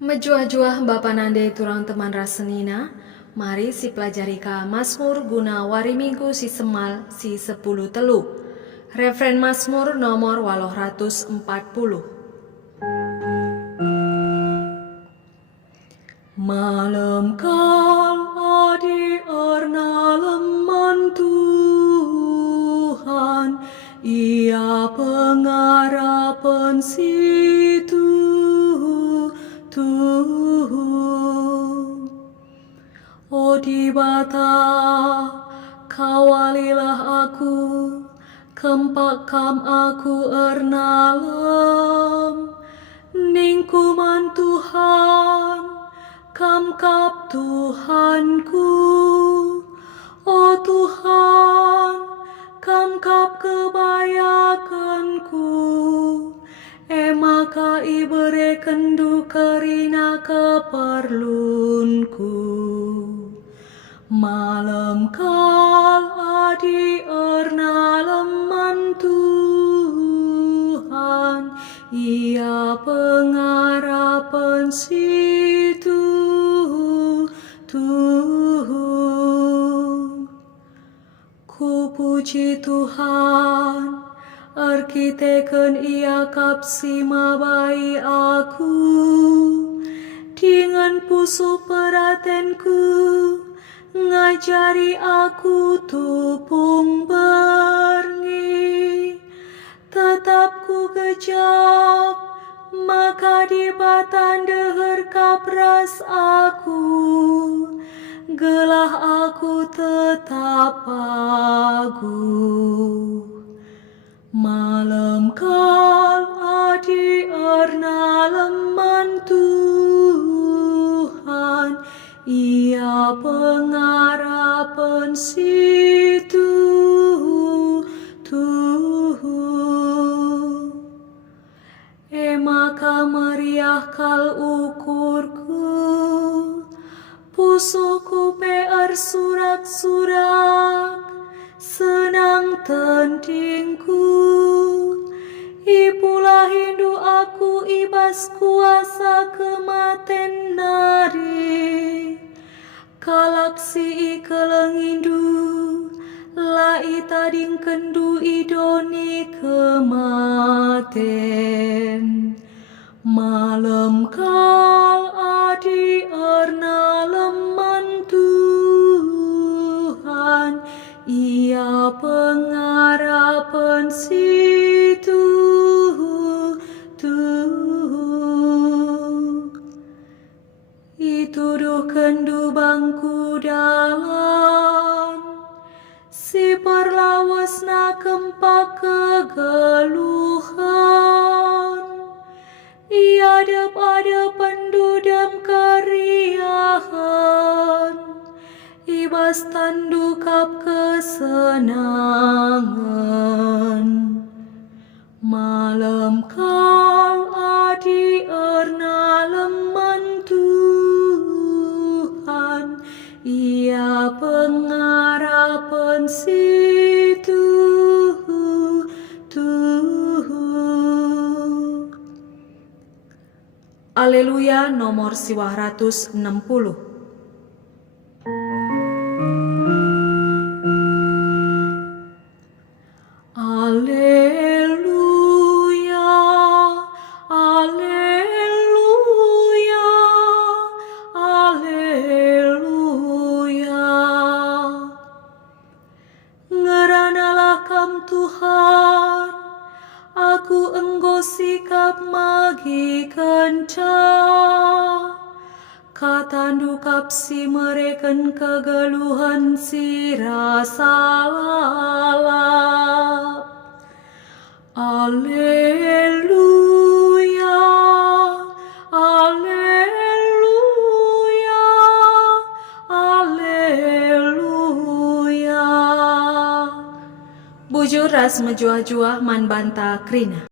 Mejuah-juah Bapa Nande turang teman rasenina, mari si pelajari ka Mazmur guna wari minggu si semal si 10 telu. Referen Mazmur nomor 840. Malam kal adi erna leman Tuhan, ia pengarapan situ O di bata, kawalilah aku, kempakam aku ernalem, ningkuman Tuhan, kamkap Tuhanku, O Tuhan, kamkap kebayakanku, maka ibere kendu kerina keperlunku. Malam kal adi erna leman Tuhan, ia pengarapan situ Ku puji Tuhan, arkiteken ia kapsi mabai aku, dengan pusu peratenku, ngajari aku tupung berngi. Tetap ku gejap, maka di batan deher kapras aku, gelah aku tetap pagu. Malam kal adi erna leman Tuhan, ia pengarapan situ maka meriah kal ukurku, pusuku peer surak-surak, senang tendingku, ipulah hindu aku ibas kuasa kematen nari, kalaksi ikelengindu, lai tading kendu idoni kematen. Malam kal adi erna leman Tuhan, ia pengarapan situ ituduh kendu bangku dalan, si perlawasna kempak kegeluhan, ia adep pendudem keriahan, ibas tandukap kesenangan. Malam kal adi erna leman Tuhan, ia pengarapan situ Aleluya nomor 960. Aleluya, aleluya, aleluya. Ngeranalah kam Tuhan, aku enggo sikap magi kenca, katandukap si mereken kegeluhan si rasa lalap. Aleluya, aleluya, aleluya. Bujur ras mejuah-juah man banta krina.